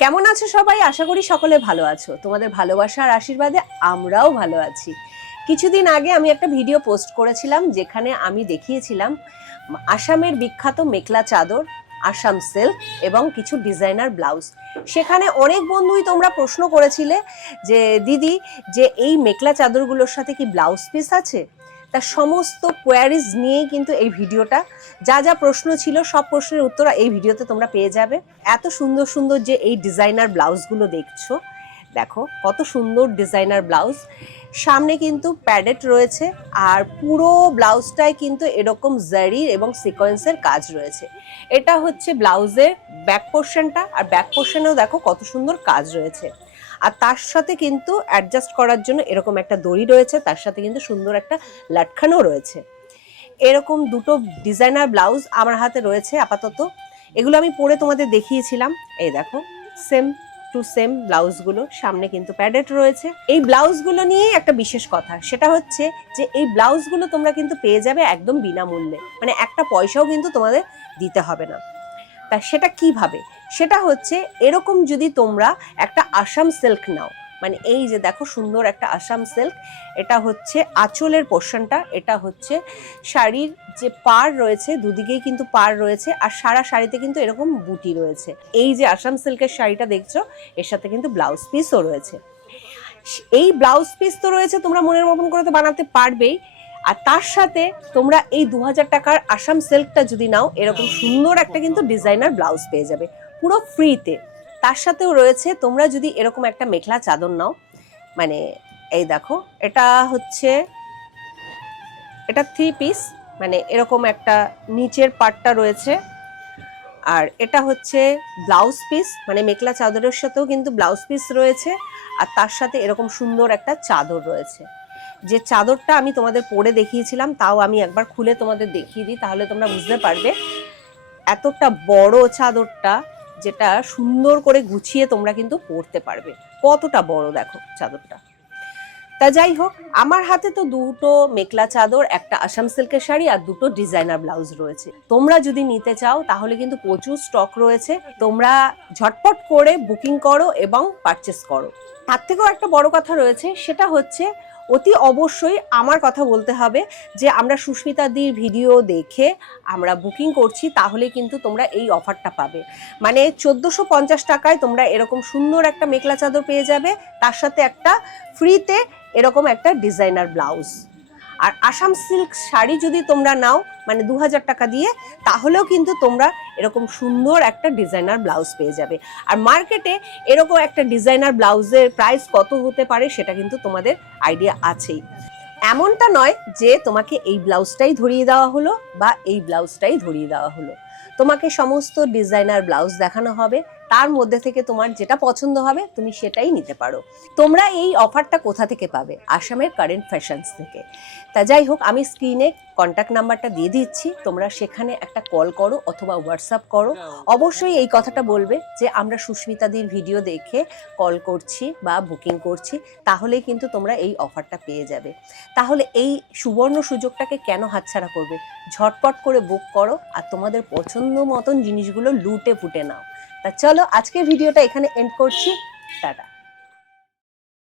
কেমন আছো সবাই? আশা করি সকলে ভালো আছো। তোমাদের ভালোবাসা আর আশীর্বাদে আমরাও ভালো আছি। কিছুদিন আগে আমি একটা ভিডিও পোস্ট করেছিলাম যেখানে আমি দেখিয়েছিলাম আসামের বিখ্যাত মেখলা চাদর, আসাম সিল্ক এবং কিছু ডিজাইনার ব্লাউজ। সেখানে অনেক বন্ধুই তোমরা প্রশ্ন করেছিলে যে দিদি, যে এই মেখলা চাদরগুলোর সাথে কি ব্লাউজ পিস আছে? তার সমস্ত কোয়ারিজ নিয়েই কিন্তু এই ভিডিওটা। যা যা প্রশ্ন ছিল সব প্রশ্নের উত্তর এই ভিডিওতে তোমরা পেয়ে যাবে। এত সুন্দর সুন্দর যে এই ডিজাইনার ব্লাউজগুলো দেখছো, দেখো কত সুন্দর ডিজাইনার ব্লাউজ। সামনে কিন্তু প্যাডেড রয়েছে আর পুরো ব্লাউজটায় কিন্তু এরকম জারি এবং সিকোয়েন্সের কাজ রয়েছে। এটা হচ্ছে ব্লাউজের ব্যাক পোর্শনটা, আর ব্যাক পোর্শনেও দেখো কত সুন্দর কাজ রয়েছে। আর তার সাথে কিন্তু অ্যাডজাস্ট করার জন্য এরকম একটা দড়ি রয়েছে, তার সাথে কিন্তু সুন্দর একটা লাটখানও রয়েছে। এরকম দুটো ডিজাইনার ব্লাউজ আমার হাতে রয়েছে আপাতত। এগুলো আমি পরে তোমাদের দেখিয়েছিলাম। এই দেখো সেম টু সেম ব্লাউজগুলো, সামনে কিন্তু প্যাডেড রয়েছে। এই ব্লাউজগুলো নিয়ে একটা বিশেষ কথা, সেটা হচ্ছে যে এই ব্লাউজগুলো তোমরা কিন্তু পেয়ে যাবে একদম বিনামূল্যে, মানে একটা পয়সাও কিন্তু তোমাদের দিতে হবে না। তা সেটা কিভাবে? সেটা হচ্ছে এরকম যদি তোমরা একটা আসাম সিল্ক নাও, মানে এই যে দেখো সুন্দর একটা আসাম সিল্ক, এটা হচ্ছে আঁচলের পোর্শনটা, এটা হচ্ছে শাড়ির যে পার রয়েছে, দুদিকেই কিন্তু পার রয়েছে, আর সারা শাড়িতে কিন্তু এরকম বুটি রয়েছে। এই যে আসাম সিল্কের শাড়িটা দেখছো, এর সাথে কিন্তু ব্লাউজ পিসও রয়েছে। এই ব্লাউজ পিস তো রয়েছে, তোমরা মনের মতন করে তো বানাতে পারবেই। আর তার সাথে তোমরা এই 2000 টাকার আসাম সিল্কটা যদি নাও, এরকম সুন্দর একটা কিন্তু ডিজাইনার ব্লাউজ পেয়ে যাবে পুরো ফ্রিতে। তার সাথেও রয়েছে, তোমরা যদি এরকম একটা মেখলা চাদর নাও, মানে এই দেখো এটা হচ্ছে, এটা 3 পিস, মানে এরকম একটা নিচের পার্টটা রয়েছে, আর এটা হচ্ছে ব্লাউজ পিস, মানে মেখলা চাদরের সাথেও কিন্তু ব্লাউজ পিস রয়েছে, আর তার সাথে এরকম সুন্দর একটা চাদর রয়েছে। যে চাদরটা আমি তোমাদের পরে দেখিয়েছিলাম, তাও আমি একবার খুলে তোমাদের দেখিয়ে দিই, তাহলে তোমরা বুঝতে পারবে এতটা বড় চাদরটা, যেটা সুন্দর করে গুছিয়ে তোমরা কিন্তু পরতে পারবে। কতটা বড় দেখো চাদরটা। তা যাই হোক, আমার হাতে তো দুটো মেখলা চাদর, একটা আসাম সিল্কের শাড়ি আর দুটো ডিজাইনার ব্লাউজ রয়েছে। তোমরা যদি নিতে চাও তাহলে কিন্তু প্রচুর স্টক রয়েছে, তোমরা ঝটপট করে বুকিং করো এবং পারচেস করো। তার থেকেও একটা বড় কথা রয়েছে, সেটা হচ্ছে অতি অবশ্যই আমার কথা বলতে হবে যে আমরা সুস্মিতাদির ভিডিও দেখে আমরা বুকিং করছি, তাহলে কিন্তু তোমরা এই অফারটা পাবে। মানে 1450 টাকায় তোমরা এরকম সুন্দর একটা মেখলা চাদর পেয়ে যাবে, তার সাথে একটা ফ্রিতে এরকম একটা ডিজাইনার ব্লাউজ। আর আসাম সিল্ক শাড়ি যদি তোমরা নাও, মানে 2000 টাকা দিয়ে, তাহলেও কিন্তু তোমরা এরকম সুন্দর একটা ডিজাইনার ব্লাউজ পেয়ে যাবে। আর মার্কেটে এরকম একটা ডিজাইনার ব্লাউজের প্রাইস কত হতে পারে সেটা কিন্তু তোমাদের আইডিয়া আছেই। এমনটা নয় যে তোমাকে এই ব্লাউজটাই ধরিয়ে দেওয়া হলো বা এই ব্লাউজটাই ধরিয়ে দেওয়া হলো, তোমাকে সমস্ত ডিজাইনার ব্লাউজ দেখানো হবে, তার মধ্যে থেকে তোমার যেটা পছন্দ হবে তুমি সেটাই নিতে পারো। তোমরা এই অফারটা কোথা থেকে পাবে? আসামের কারেন্ট ফ্যাশনস থেকে। তা যাই হোক, আমি স্ক্রিনে কন্ট্যাক্ট নাম্বারটা দিয়ে দিচ্ছি, তোমরা সেখানে একটা কল করো অথবা হোয়াটসঅ্যাপ করো। অবশ্যই এই কথাটা বলবে যে আমরা সুস্মিতাদির ভিডিও দেখে কল করছি বা বুকিং করছি, তাহলেই কিন্তু তোমরা এই অফারটা পেয়ে যাবে। তাহলে এই সুবর্ণ সুযোগটাকে কেন হাতছাড়া করবে? ঝটপট করে বুক করো আর তোমাদের পছন্দ মতন জিনিসগুলো লুটে ফুটে নাও। তা চলো, আজকের ভিডিওটা এখানে এন্ড করছি। টাটা।